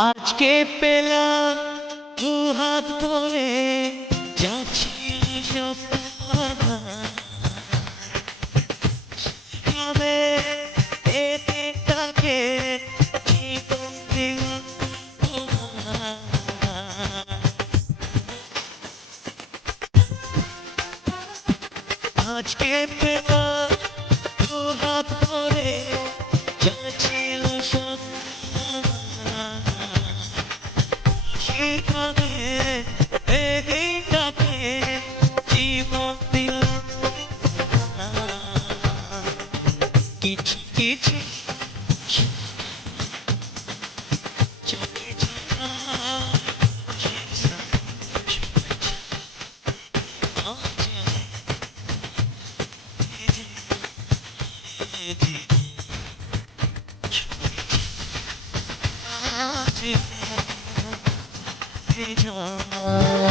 আজকে পেলাম দু হাত ভরে যাচ্ছি সব কথা হবে এতে তাকে জীবন দিলাম আজকে পেলাম দু হাত ভরে যাচ্ছিল সব সেখানে এটাকে জীবন দিলাম কিছু কিছু চোখে ঝড়